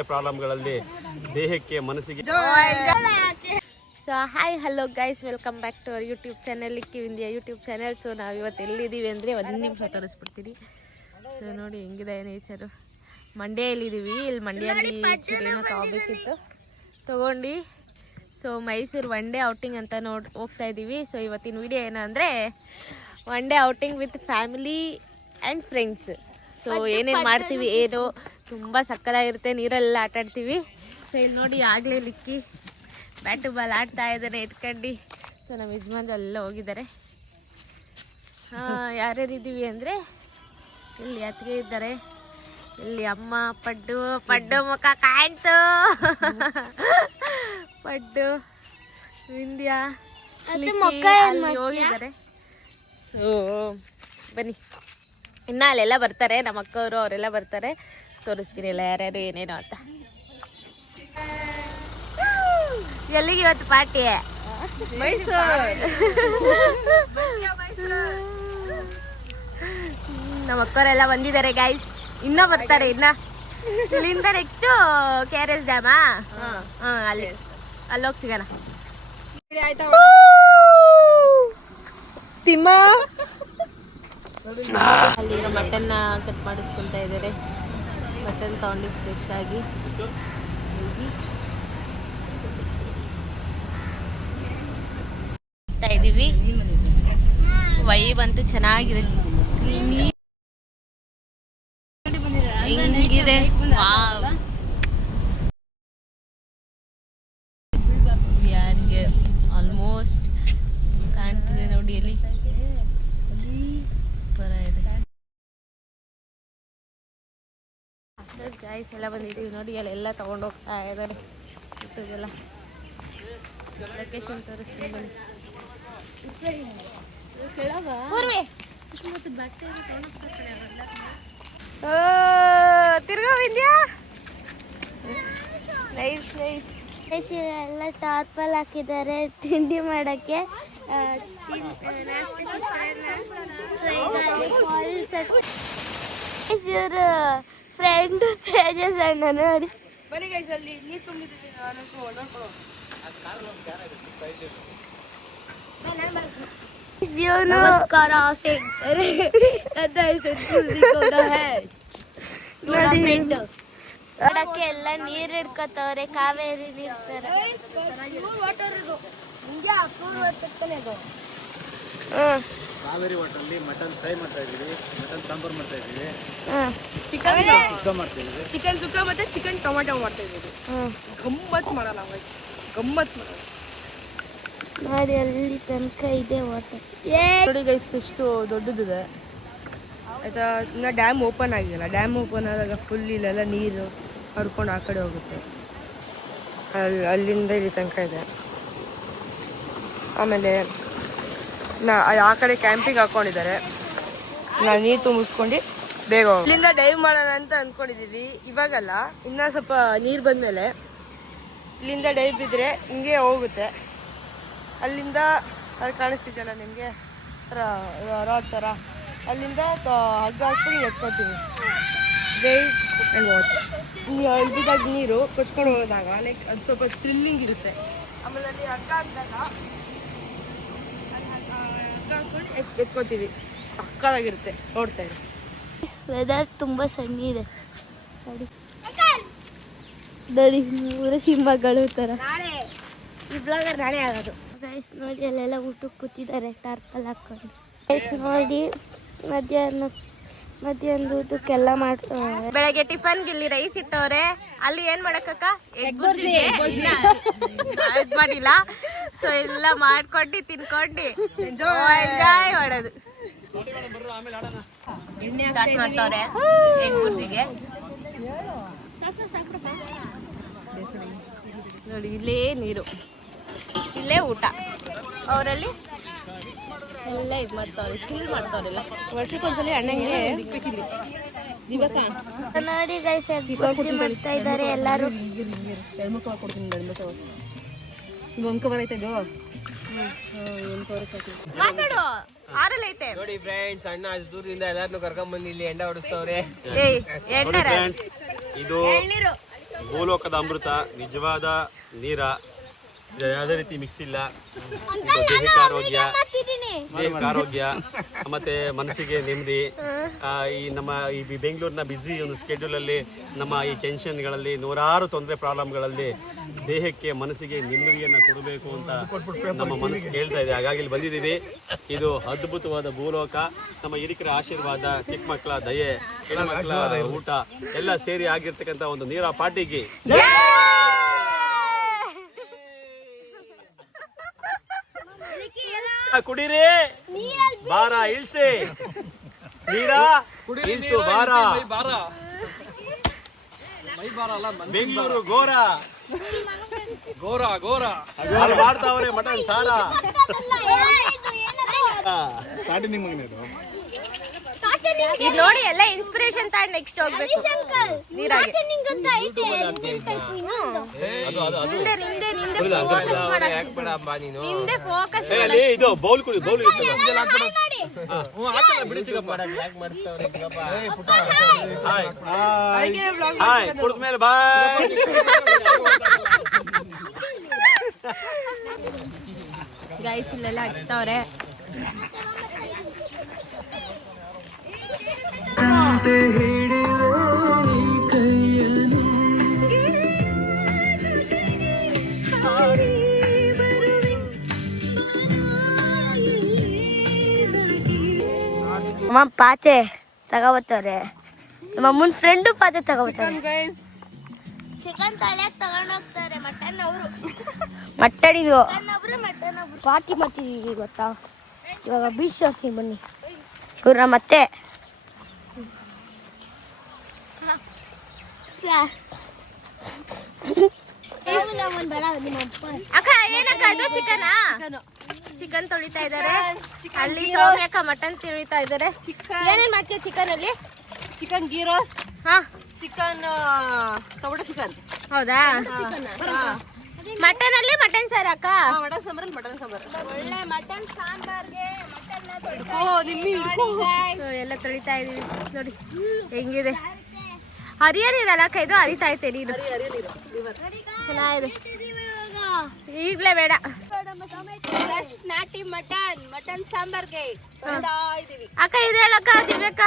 ಬೇರೆ ಪ್ರಾಬ್ಲಮ್ಗಳಲ್ಲಿ ದೇಹಕ್ಕೆ ಮನಸ್ಸಿಗೆ. So hi hello guys, welcome back to our YouTube channel ಲಿಕ್ಕಿ ಇಂಡಿಯಾ ಯೂಟ್ಯೂಬ್ ಚಾನಲ್. ಸೊ ನಾವು ಇವತ್ತು ಎಲ್ಲಿದ್ದೀವಿ ಅಂದರೆ ಒಂದು ನಿಮಿಷ ತೋರಿಸ್ಬಿಡ್ತೀನಿ. ಸೊ ನೋಡಿ ಹೆಂಗಿದೆ ನೇಚರು. ಮಂಡ್ಯಲ್ಲಿದ್ದೀವಿ. ಇಲ್ಲಿ ಮಂಡ್ಯಲ್ಲಿ ಏನೋ ತಗೋಬೇಕಿತ್ತು, ತೊಗೊಂಡು so Mysuru one day outing ಅಂತ ಹೋಗ್ತಾ ಇದ್ದೀವಿ. ಸೊ ಇವತ್ತಿನ ವಿಡಿಯೋ ಏನಂದರೆ one day outing with family and friends. So ಏನೇನು ಮಾಡ್ತೀವಿ ಏನು ತುಂಬ ಸಕ್ಕತ್ತಾಗಿರುತ್ತೆ, ನೀರೆಲ್ಲ ಆಟಾಡ್ತೀವಿ. ಸೊ ಇಲ್ಲಿ ನೋಡಿ ಆಗಲೇ ಲಿಕ್ಕಿ ಬ್ಯಾಟು ಬಾಲ್ ಆಡ್ತಾ ಇದ್ದಾರೆ ಇಟ್ಕೊಂಡು. ಸೊ ನಮ್ಮ ಯಜಮಾನ್ರು ಎಲ್ಲ ಹೋಗಿದ್ದಾರೆ. ಯಾರ್ಯಾರು ಇದ್ದೀವಿ ಅಂದರೆ ಇಲ್ಲಿ ಅತ್ತಿಗೆ ಇದ್ದಾರೆ, ಇಲ್ಲಿ ಅಮ್ಮ, ಪಡ್ಡು ಮುಖ ಕಾಣ್ತು, ಪಡ್ಡು, ವಿಂದ್ಯಾ ಅಲ್ಲಿ ಹೋಗಿದ್ದಾರೆ. ಸೊ ಬನ್ನಿ, ಇನ್ನು ಅಲ್ಲೆಲ್ಲ ಬರ್ತಾರೆ, ನಮ್ಮ ಅಕ್ಕವರು ಅವರೆಲ್ಲ ಬರ್ತಾರೆ. ತೋರಿಸ್ತೀನಿ ಎಲ್ಲ ಯಾರ್ಯಾರು ಏನೇನು ಅಂತ. ಎಲ್ಲಿಗೆ ಇವತ್ತು ಪಾರ್ಟಿ? ಮೈಸೂರು. ನಮ್ಮ ಅಕ್ಕವರೆಲ್ಲ ಬಂದಿದ್ದಾರೆ ಗೈಸ್, ಇನ್ನ ಬರ್ತಾರೆ. ಇಲ್ಲಿಂದ ನೆಕ್ಸ್ಟ್ KRS ಡ್ಯಾಮಾ, ಅಲ್ಲೋಗಿ ಸಿಗೋಣ. ಅಲ್ಲಿಗ ಮಟನ್ನ ಕಟ್ ಮಾಡಿಸ್ಕೊಂತ ಇದ್ದಾರೆ. ಮಟನ್ ತಗೊಂಡು ಫ್ರೆಶ್ ಆಗಿ ಇದೀವಿ. ವೈಬ್ ಅಂತೂ ಚೆನ್ನಾಗಿದೆ, ಹಿಂಗಿದೆ. ಯಾರಿಗೆ ಆಲ್ಮೋಸ್ಟ್ ಕಾಣ್ತಿದೆ ನೋಡಿ, ಅಲ್ಲಿ ಬರ ಇದೆ. ಗಾಯ್ಸ್ ಎಲ್ಲ ಬಂದಿದ್ದೀವಿ ನೋಡಿ, ಅಲ್ಲೆಲ್ಲ ತಗೊಂಡು ಹೋಗ್ತಾ ಇದ್ದಾರೆ. ಇದೆಲ್ಲ ಲೊಕೇಶನ್ ತೋರಿಸ್ತೀನಿ ಬನ್ನಿ. ತಿರ್ಗಾ ವಿಂದ್ಯಾ, ನೈಸ್ ನೈಸ್. ಎಲ್ಲ ಟಾರ್ಪಲ್ ಹಾಕಿದ್ದಾರೆ ತಿಂಡಿ ಮಾಡಕ್ಕೆ. ಇವರು ಫ್ರೆಂಡ್ ತೇಜಸ್ ಅಣ್ಣ ನೋಡಿ. ನಮಸ್ಕಾರ ನೋಡಕ್ಕೆ ಎಲ್ಲ ನೀರ್ ಹಿಡ್ಕೊತವ್ರೆ, ಕಾವೇರಿ ನೀರ್ ತರ. ಕಾವೇರಿ ಹೋಟೆಲ್ ಮಟನ್ ಫ್ರೈ ಮಾಡ್ತಾ ಇದೀವಿ, ಮಟನ್ ಸಾಂಬಾರ್ ಮಾಡ್ತಾ ಇದೀವಿ, ಚಿಕನ್ ಸುಕ್ಕ ಮಾಡ್ತಾ ಇದೀವಿ, ಚಿಕನ್ ಸುಕ್ಕ ಮತ್ತೆ ಚಿಕನ್ ಟೊಮೆಟೊ ಮಾಡ್ತಾ ಇದೀವಿ. ಗಮ್ಮತ್ ಮಾಡಲ್ಲ, ಗಮ್ಮತ್ ಮಾಡಲ್ಲ ನೋಡಿ. ಅಲ್ಲಿ ತನಕ ಇದೆ ವಾಟರ್. ನೋಡಿ ಗೈಸ್, ಎಷ್ಟು ದೊಡ್ಡದಿದೆ ಆಯ್ತಾ. ಇನ್ನ ಡ್ಯಾಮ್ ಓಪನ್ ಆಗಿಲ್ಲ. ಡ್ಯಾಮ್ ಓಪನ್ ಆದಾಗ ಫುಲ್ ಇಲ್ಲೆಲ್ಲ ನೀರು ಹರ್ಕೊಂಡು ಆ ಕಡೆ ಹೋಗುತ್ತೆ. ಅಲ್ಲಿಂದ ಇಲ್ಲಿ ತನಕ ಇದೆ. ಆಮೇಲೆ ಆ ಕಡೆ ಕ್ಯಾಂಪಿಂಗ್ ಹಾಕೊಂಡಿದ್ದಾರೆ. ನಾವು ನೀರು ತುಂಬಿಸ್ಕೊಂಡು ಬೇಗ ಇಲ್ಲಿಂದ ಡೈವ್ ಮಾಡೋಣ ಅಂತ ಅಂದ್ಕೊಂಡಿದ್ದೀವಿ. ಇವಾಗಲ್ಲ, ಇನ್ನೂ ಸ್ವಲ್ಪ ನೀರು ಬಂದಮೇಲೆ ಇಲ್ಲಿಂದ ಡೈವ್ ಬಿದ್ದರೆ ಹಿಂಗೆ ಹೋಗುತ್ತೆ. ಅಲ್ಲಿಂದ ಅಲ್ಲಿ ಕಾಣಿಸ್ತಿದೆಯಲ್ಲ ನಿಮಗೆ ರಾಡ್ ಥರ, ಅಲ್ಲಿಂದ ಹಗ್ಗ ಹಾಕ್ಕೊಂಡು ಎತ್ಕೊತೀವಿ. Wait and watch. ಇಲ್ದಿದ್ದಾಗ ನೀರು ಕೊಚ್ಕೊಂಡು ಹೋದಾಗ ಲೈಕ್ ಅದು ಸ್ವಲ್ಪ ಥ್ರಿಲ್ಲಿಂಗ್ ಇರುತ್ತೆ. ಆಮೇಲೆ ಅಲ್ಲಿ ಹಗ್ಗ ಹಾಕಿದಾಗ ಹಗ್ಗ ಹಾಕ್ಕೊಂಡು ಎತ್ಕೊತೀವಿ. ಸಕ್ಕತ್ತಾಗಿರುತ್ತೆ, ನೋಡ್ತಾ ಇರಿ. ವೆದರ್ ತುಂಬ ಸಣ್ಣಿದೆ ನೋಡಿ. ನೋಡಿ ಮೂರು ಸಿಂಹಗಳು ಥರ. ಈ ಬ್ಲಾಗರ್ ನಾಳೆ ಆಗೋದು ಗೈಸ್ ನೋಡಿ, ಅಲ್ಲೆಲ್ಲ ಊಟಕ್ಕೆ ಕೂತಿದ್ದಾರೆ ಟಾರ್ಪಲ್ ಹಾಕೊಂಡು. ಗೈಸ್ ನೋಡಿ, ಮಧ್ಯಾಹ್ನದ ಊಟಕ್ಕೆಲ್ಲ ಮಾಡ್ತಾರೆ. ಬೆಳಗ್ಗೆ ಟಿಫನ್ಗೆ ಇಲ್ಲಿ ರೈಸ್ ಇಟ್ಟವ್ರೆ. ಅಲ್ಲಿ ಏನ್ ಮಾಡಕ್ಕ ಎಗ್ ಬುರ್ಜಿ ಮಾಡಿಲ್ಲ. ಸೊ ಎಲ್ಲ ಮಾಡ್ಕೊಂಡು ತಿನ್ಕೊಂಡು ಎಂಜಾಯ್ ಮಾಡೋದು. ಸ್ಟಾರ್ಟ್ ಮಾಡ್ತವ್ರೆ ಎಗ್ ಬುರ್ಜಿಗೆ. ನೋಡಿ, ಇಲ್ಲೇ ನೀರು, ಇಲ್ಲೇ ಊಟ. ಅವರಲ್ಲಿ ಎಲ್ಲ ಇದು ಮಾಡ್ತಾವ್ರೆ, ಚಿಲ್ ಮಾಡ್ತಾವ್ರೆಲ್ಲ. ವರ್ಷಕ್ಕೊಂದ್ಸಲಿ ಅಣ್ಣಂಗೆ ದಿಕ್ಕಿಲ್ಲಿ ದಿವಸ ನೋಡಿ ಗೈಸ್, ಎಗ್ ಮಾಡ್ತಾ ಇದ್ದಾರೆ ಎಲ್ಲರೂ. ಮಾತಾಡು, ಆರಲ್ಲ ಐತೆ ನೋಡಿ ಫ್ರೆಂಡ್ಸ್. ಅಣ್ಣ ದೂರದಿಂದ ಎಲ್ಲಾರನ್ನು ಕರ್ಕೊಂಡ್ ಬಂದು ಇಲ್ಲಿ ಎಂಡ ಹೊಡಿಸ್ತವ್ರೆ. ಇದು ಭೂಲೋಕದ ಅಮೃತ, ನಿಜವಾದ ನೀರ, ಯಾವುದೇ ರೀತಿ ಮಿಕ್ಸ್ ಇಲ್ಲ. ದೇಹಕ್ಕೆ ಆರೋಗ್ಯ ಮತ್ತೆ ಮನಸ್ಸಿಗೆ ನೆಮ್ಮದಿ. ಈ ನಮ್ಮ ಈ ಬೆಂಗಳೂರಿನ ಬ್ಯುಸಿ ಒಂದು ಸ್ಕೆಡ್ಯೂಲಲ್ಲಿ ನಮ್ಮ ಈ ಟೆನ್ಷನ್ಗಳಲ್ಲಿ ನೂರಾರು ತೊಂದರೆ ಪ್ರಾಬ್ಲಮ್ಗಳಲ್ಲಿ ದೇಹಕ್ಕೆ ಮನಸ್ಸಿಗೆ ನೆಮ್ಮದಿಯನ್ನು ಕೊಡಬೇಕು ಅಂತ ನಮ್ಮ ಮನಸ್ಸು ಕೇಳ್ತಾ ಇದೆ. ಹಾಗಾಗಿ ಇಲ್ಲಿ ಬಂದಿದ್ದೀವಿ. ಇದು ಅದ್ಭುತವಾದ ಭೂಲೋಕ. ನಮ್ಮ ಹಿರಿಕರ ಆಶೀರ್ವಾದ, ಚಿಕ್ಕ ಮಕ್ಕಳ ದಯೆ, ಹೆಣ್ಮಕ್ಳ ಊಟ ಎಲ್ಲ ಸೇರಿ ಆಗಿರ್ತಕ್ಕಂಥ ಒಂದು ನೀರ ಪಾರ್ಟಿಗೆ ಕುಡೀರಿ. ಬಾರ ಇಳ್ಸಿ, ನೀರ ಇಳ್ಸು, ಬಾರ. ಬೆಂಗಳೂರು ಗೋರ ಅಲ್ಲಿ ಮಾಡ್ತಾವ್ರೆ ಮಟನ್ ಸಾರ. ಇದು ನೋಡಿ ಎಲ್ಲ ಇನ್ಸ್ಪಿರೇಷನ್ ತಗೊಂಡು ನೆಕ್ಸ್ಟ್ ಹೋಗ್ಬೇಕು ನೀರಾಗೆ. ನಿಂದೆ ಫೋಕಸ್ ಅಲ್ಲಿ ಇದು ಬೌಲ್ ಕುಡಿ, ಬೌಲ್ ಇರ್ತದೆ. ಹಾಯ್ ಕುಡಿದ್ಮೇಲೆ ಬಾಯ್. ಗೈಸ್ ಇಲ್ಲೆಲ್ಲ ಹಚ್ತಾವ್ರೆ. ಅಮ್ಮ ಪಾತೆ ತಗೋಬತ್ತವ್ರೆ. ನಮ್ಮ ಅಮ್ಮನ ಫ್ರೆಂಡು ಪಾತೆ ತಗೋಬತ್ತಾರೆ. ಚಿಕನ್ ತಳ್ಯಾಕ ತಗೊಂಡೋಗ್ತಾರೆ. ಮಟನ್ ಅವರು ಮಟನ್ ಇದು ಪಾರ್ಟಿ ಮಾಡ್ತಿದೀವಿ ಗೊತ್ತಾ. ಇವಾಗ ಬೀಚ್ ಹೋಗ್ತೀನಿ ಬನ್ನಿ. ಇವ್ರು ನಮ್ಮ ಅತ್ತೆ. ಅಕ್ಕ ಏನಕ್ಕ ಇದು ಚಿಕನಾ? ಚಿಕನ್ ತೊಳಿತಾ ಇದಾರೆ. ಅಲ್ಲಿ ಸೌಮ್ಯಕ್ಕ ಮಟನ್ ತೊಳಿತಾ ಇದಾರೆ. ಏನೇನ್ ಮಾಡ್ತೀಯ ಚಿಕನ್ ಅಲ್ಲಿ? ಚಿಕನ್ ಗೀ ರೋಸ್ಟ್, ಹಾ ಚಿಕನ್ ಟೊಮೆಟೊ ಚಿಕನ್. ಹೌದಾ? ಮಟನ್ ಅಲ್ಲಿ ಮಟನ್ ಸಾರ್ ಅಕ್ಕ. Mutton sambar, mutton sambar. ಒಳ್ಳೆ ಮಟನ್ ಸಾಂಬಾರ್ಗೆ ಎಲ್ಲ ತೊಳಿತಾ ಇದೀವಿ ನೋಡಿ ಹೆಂಗಿದೆ. ಹರಿಯರಿರಲ್ಲ ಅಕ್ಕ, ಇದು ಹರಿತಾ ಐತೆ ನೀರು. ಚೆನ್ನಾಗಿದೆ. ಈಗ್ಲೇ ಬೇಡ. ಫ್ರೆಶ್ ನಾಟಿ ಮಟನ್ ಸಾಂಬಾರ್ಗೆ ಅಕ್ಕ ಇದು ಹೇಳಕ್ಕ ದಿವ್ಯಕ್ಕ.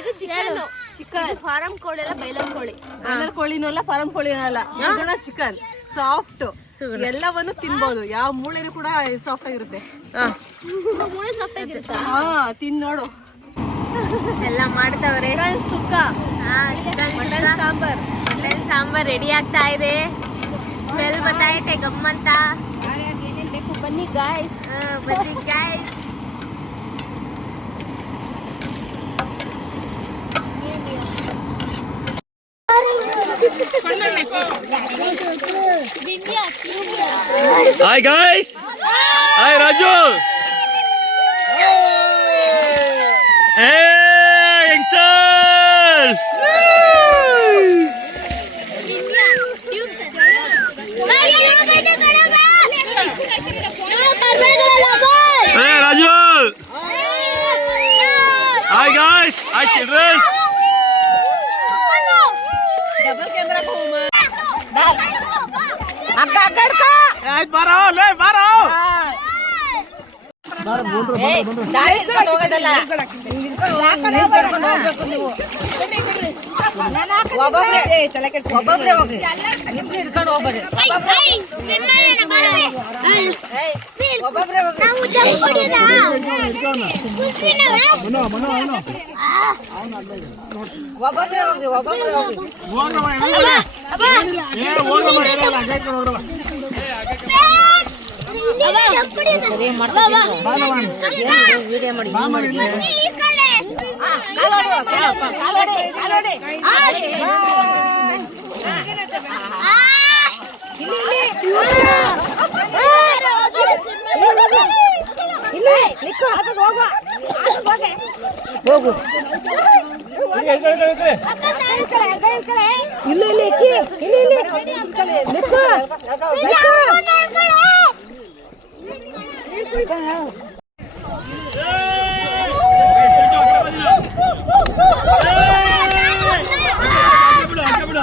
ಇದು ಚಿಕನ್. ಚಿಕನ್ ಫಾರಂ ಕೋಳಿ ಅಲ್ಲ, ಬೈಲರ್ ಕೋಳಿ. ಬೈಲರ್ ಕೋಳಿನೂ ಅಲ್ಲ, ಫಾರಂ ಕೋಳಿನೂ ಅಲ್ಲ. ಇದನ್ನ ಚಿಕನ್ ಸಾಫ್ಟ್, ಎಲ್ಲವನ್ನು ತಿನ್ಬೋದು. ಯಾವ ಮೂಳೆನೂ ಕೂಡ ಸಾಫ್ಟ್ ಆಗಿರುತ್ತೆ. ಮೂಳೆ ಸಾಫ್ಟ್ ಆಗಿರುತ್ತಾ? ತಿನ್ ನೋಡು. ಎಲ್ಲ ಮಾಡ್ತಾವ್ರೆ. Chicken sukka, mutton sambar. Mutton sambar ready ಆಗ್ತಾ ಇದೆ. ಸ್ಮೆಲ್ ಬರ್ತೈತೆ ಗಮ್ಮಂತ. ಏನೇನ್ ಬೇಕು ಬನ್ನಿ ಗಾಯ್ಸ್. ಬನ್ನಿ guys. Hi guys. Hi Raju. Hey youngsters. Hey Raju. Hi guys. Hi children. Double camera ಅಕ್ಕ ಅಕ್ಕ ಆಯ್ತು ಬಾರೋ ಲೇ ಬಾರೋ. ಹೋಗೋದಲ್ಲ ಒಬ್ಬೊಬ್ರೆ ಹೋಗಿ ನಿಮ್ಗೆ ಹಿಡ್ಕೊಂಡು ಹೋಗ್ಬೇಡಿ. ಒಬ್ಬೊಬ್ರೆ ಹೋಗಿ. ಒಬ್ಬೊಬ್ರೆ ಹೋಗಿ, ಒಬ್ಬೊಬ್ರೆ ಹೋಗಿ. ವಿಡಿಯೋ ಮಾಡಿ ಹೋಗು. ಇಲ್ಲ ಇಲ್ಲ ಬಿಡು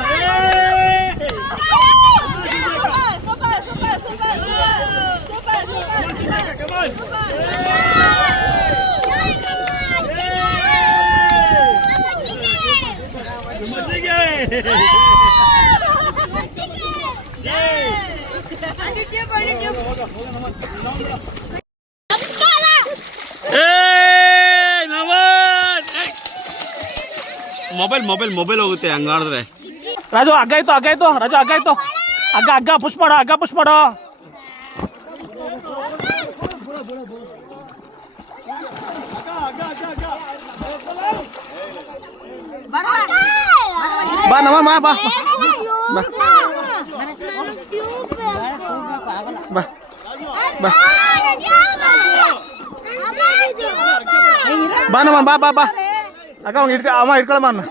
ಮೊಬೈಲ್ ಹೋಗುತ್ತೆ ಹಂಗಾಡಿದ್ರೆ. ರಾಜು ಹಗ್ಗ ಇತ್ತು ರಾಜು ಹಗ್ಗ ಪುಷ್ ಮಾಡೋ ಬಾ ನಮ್ಮ ಬಾ ಅಕ್ಕ ಅಮ್ಮ ಇಟ್ಕೊಳಮ್ಮ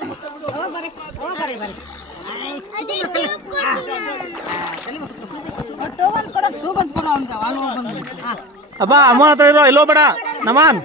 ಅಬ್ಬ ಅಮ್ಮ ಹತ್ರ ಇರೋ ಎಲ್ಲೋ ಬೇಡ ನಮಾನ್